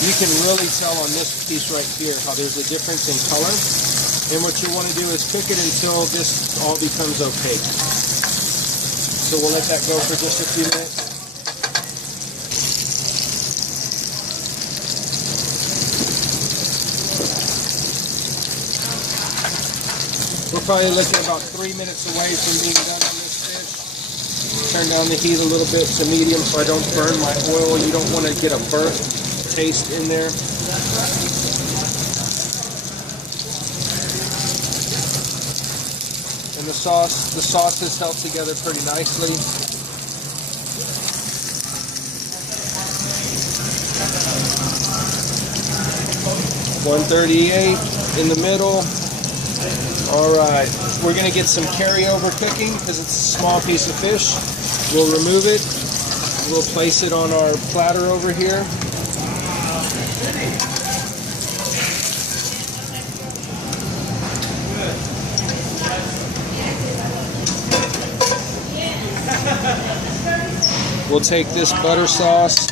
You can really tell on this piece right here how there's a difference in color. And what you want to do is cook it until this all becomes opaque. So we'll let that go for just a few minutes. We're probably looking about 3 minutes away from being done on this fish. Turn down the heat a little bit to medium so I don't burn my oil. You don't want to get a burnt taste in there. And the sauces held together pretty nicely. $138 in the middle. All right, we're going to get some carryover cooking because it's a small piece of fish. We'll remove it. We'll place it on our platter over here. We'll take this butter sauce.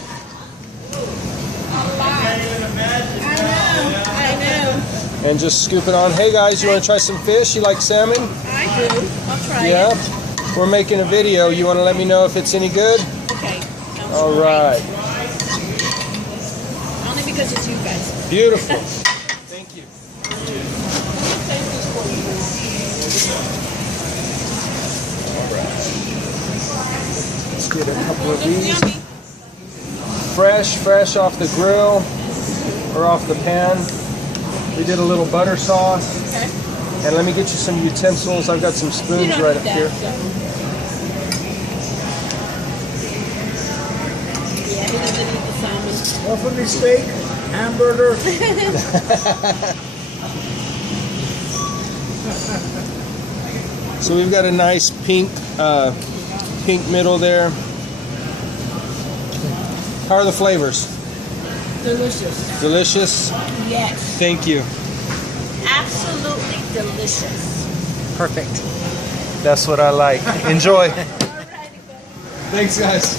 And just scoop it on. Hey guys, you want to try some fish? You like salmon? I do. I'll try it. Yeah? We're making a video. You want to let me know if it's any good? Okay. All right. Only because it's you guys. Beautiful. Thank you. All right. Let's get a couple of these. Fresh off the grill or off the pan. We did a little butter sauce. Okay. And let me get you some utensils. I've got some spoons right up here. Yeah, he doesn't eat the salmon. Buffalo steak, hamburger. So we've got a nice pink middle there. How are the flavors? Delicious. Delicious? Yes. Thank you. Absolutely delicious. Perfect. That's what I like. Enjoy. All righty, Thanks, guys.